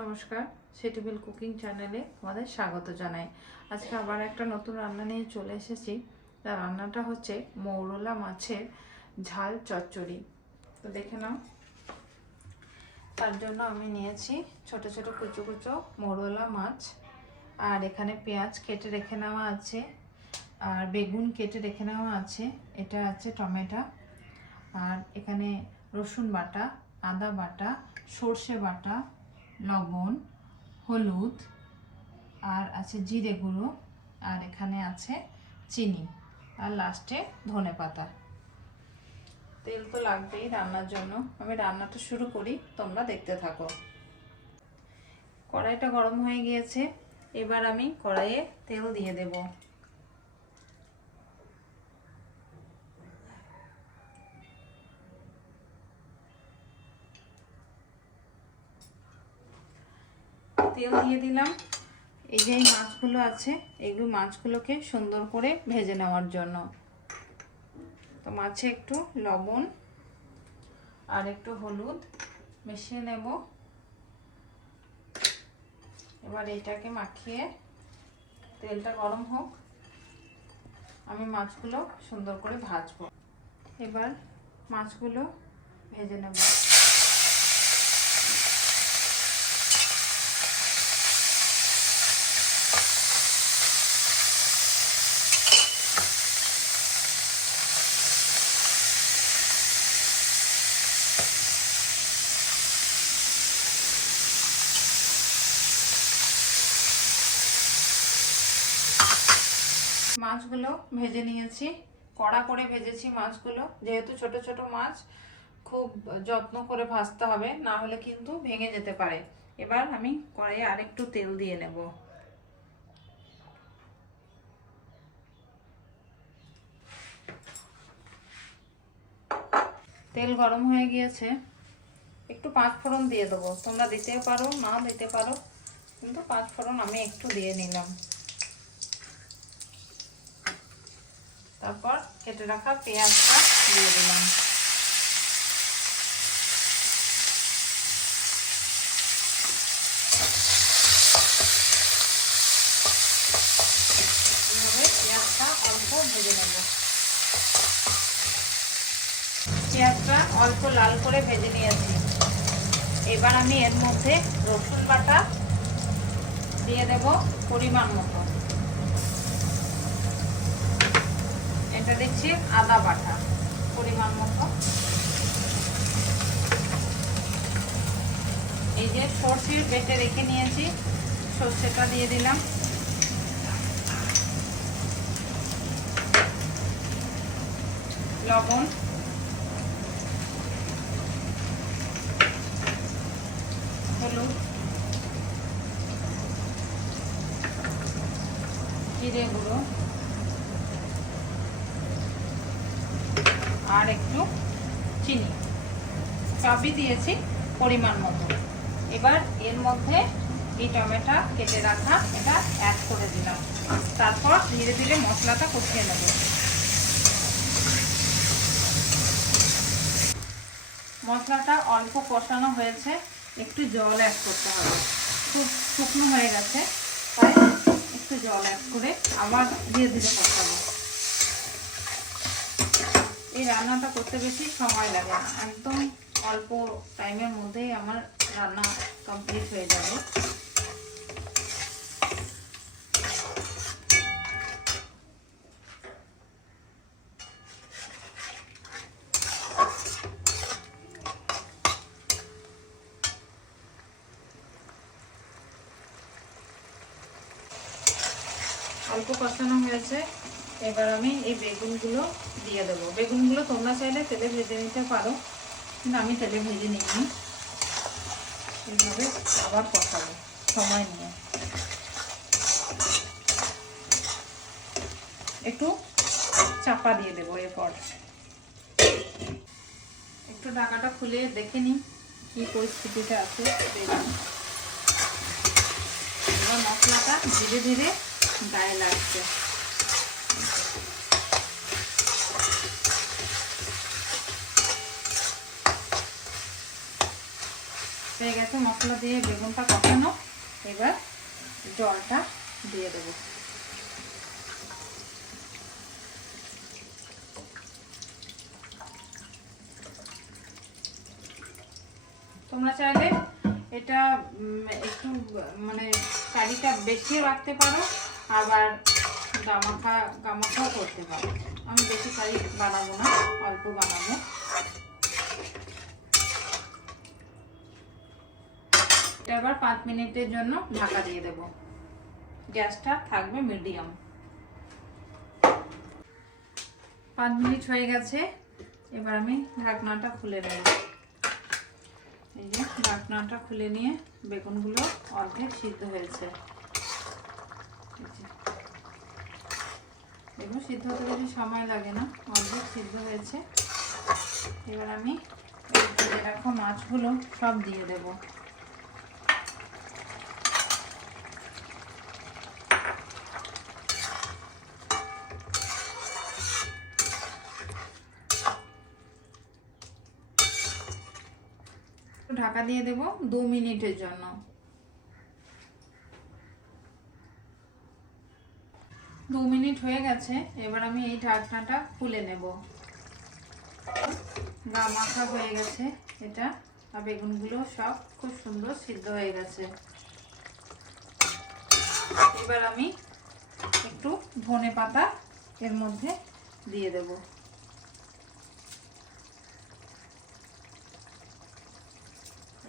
নমস্কার, সেটিবিল কুকিং চ্যানেলে আমাদের স্বাগত জানাই। আজকে আবার একটা নতুন রান্না নিয়ে চলে এসেছি। তার রান্নাটা হচ্ছে মৌরলা মাছের ঝাল চচ্চড়ি। তো দেখে নাও। তার জন্য আমি নিয়েছি ছোট ছোট কুচো কুচো মৌরলা মাছ, আর এখানে পেঁয়াজ কেটে রেখে নেওয়া আছে, আর বেগুন কেটে রেখে নেওয়া আছে, এটা আছে টমেটো, আর এখানে রসুন বাটা, আদা বাটা, সর্ষে বাটা, লবণ, হলুদ, আর আছে জিরে গুঁড়ো, আর এখানে আছে চিনি, আর লাস্টে ধনেপাতা। তেল তো লাগবেই রান্নার জন্য। আমি রান্নাটা শুরু করি, তোমরা দেখতে থাকো। কড়াইটা গরম হয়ে গিয়েছে, এবার আমি কড়াইয়ে তেল দিয়ে দেব। তেল দিয়ে দিলাম। এই যে মাছগুলো আছে, এইগুলো মাছগুলোকে সুন্দর করে ভেজে নেওয়ার জন্য। তো মাছে একটু লবণ আর একটু হলুদ মিশিয়ে নেব। এবার এইটাকে মাখিয়ে তেলটা গরম হোক, আমি মাছগুলো সুন্দর করে ভাজবো। এবার মাছগুলো ভেজে নেব। মাছগুলো ভেজে নিয়েছি, কড়া করে ভেজেছি মাছগুলো। যেহেতু ছোট ছোট মাছ, খুব যত্ন করে ভাজতে হবে, না হলে কিন্তু ভেঙে যেতে পারে। এবার আমি কড়াইয়ে আরেকটু তেল দিয়ে নেব। তেল গরম হয়ে গিয়েছে, একটু পাঁচ ফোড়ন দিয়ে দেবো। তোমরা দিতে পারো, না দিতে পারো, কিন্তু পাঁচ ফোড়ন আমি একটু দিয়ে নিলাম। তারপর কেটে রাখা পেঁয়াজটা দিয়ে দিলাম। এইভাবে পেঁয়াজটা অল্প ভেজে নেব। পেঁয়াজটা অল্প লাল করে ভেজে নিয়েছি। এবার আমি এর মধ্যে রসুন বাটা দিয়ে দেব পরিমাণ মতো। এটা দিচ্ছি আদা বাটা পরিমাণ মতো। এই যে সর্ষে বেটে রেখে নিয়েছি, সর্ষেটা দিয়ে দিলাম। লবণ, হলুদ, জিরে গুঁড়ো, আর একটু চিনি, সবই দিয়েছি পরিমাণ মতো। এবার এর মধ্যে এই টমেটো কেটে রাখা এটা অ্যাড করে দিলাম। তারপর ধীরে ধীরে মশলাটা কষিয়ে নেব। মশলাটা অল্প কষানো হয়েছে, একটু জল অ্যাড করতে হবে। খুব শুকনো হয়ে গেছে, তাই একটু জল অ্যাড করে আবার ধীরে ধীরে কষাবো। এই রান্নাটা করতে বেশি সময় লাগে না, একদম অল্প টাইমের মধ্যেই আমার রান্না কমপ্লিট হয়ে যাবে। অল্প কষানো হয়েছে, এবার আমি এই বেগুনগুলো দিয়ে দেবো। বেগুনগুলো তোমরা চাইলে তেলে ভেজে নিতে পারো, কিন্তু আমি তেলে ভেজে নিইনি। এইভাবে আবার কষাবো সময় নিয়ে। একটু চাপা দিয়ে দেবো। এরপর একটু ঢাকাটা খুলে দেখে নিই কি পরিস্থিতিতে আছে। এবার মশলাটা ধীরে ধীরে গায়ে লাগছে। হয়ে গেছে মশলা দিয়ে বেগুনটা কষানো। এবার জলটা দিয়ে দেবো। তোমরা চাইলে এটা একটু মানে কারিটা বেশিও রাখতে পারো, আবার গামাখাও করতে পারো। আমি বেশি কারি বানাবো না, অল্প বানাবো। এটা আবার 5 মিনিটের জন্য ঢাকা দিয়ে দেব। গ্যাসটা থাকবে মিডিয়াম। 5 মিনিট হয়ে গেছে। এবার আমি ঢাকনাটা খুলে নেব। এই যে ঢাকনাটা খুলে নিয়ে বেগুনগুলো অর্ধেক সিদ্ধ হয়েছে। বেগুন সিদ্ধ হতে বেশি সময় লাগে না, অর্ধেক সিদ্ধ হয়েছে। এবার আমি ভেজে রাখা মাছগুলো সব দিয়ে দেব। ঢাকা দিয়ে দেব 2 মিনিটের জন্য। 2 মিনিট হয়ে গেছে। এবার আমি এই ঢাকনাটা খুলে নেব। গা মাখা হয়ে গেছে এটা, আর বেগুনগুলো সব খুব সুন্দর সিদ্ধ হয়ে গেছে। এবার আমি একটু ধনে পাতা এর মধ্যে দিয়ে দেব।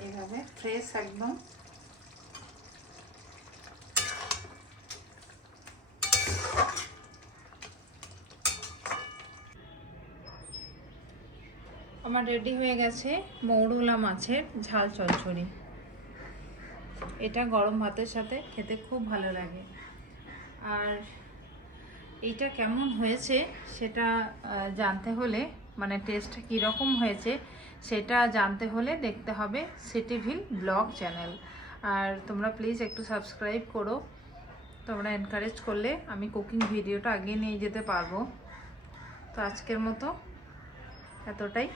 এইভাবে ফ্রেশ একদম। আমার রেডি হয়ে গেছে মৌরলা মাছের ঝাল চচ্চড়ি। এটা গরম ভাতের সাথে খেতে খুব ভালো লাগে। আর এইটা কেমন হয়েছে সেটা জানতে হলে, মানে টেস্টটা কীরকম হয়েছে সেটা জানতে হলে দেখতে হবে সিটিভিল ব্লগ চ্যানেল। আর তোমরা প্লিজ একটু সাবস্ক্রাইব করো। তোমরা এনকারেজ করলে আমি কুকিং ভিডিওটা আগে নিয়ে যেতে পারবো। তো আজকের মতো এতটাই।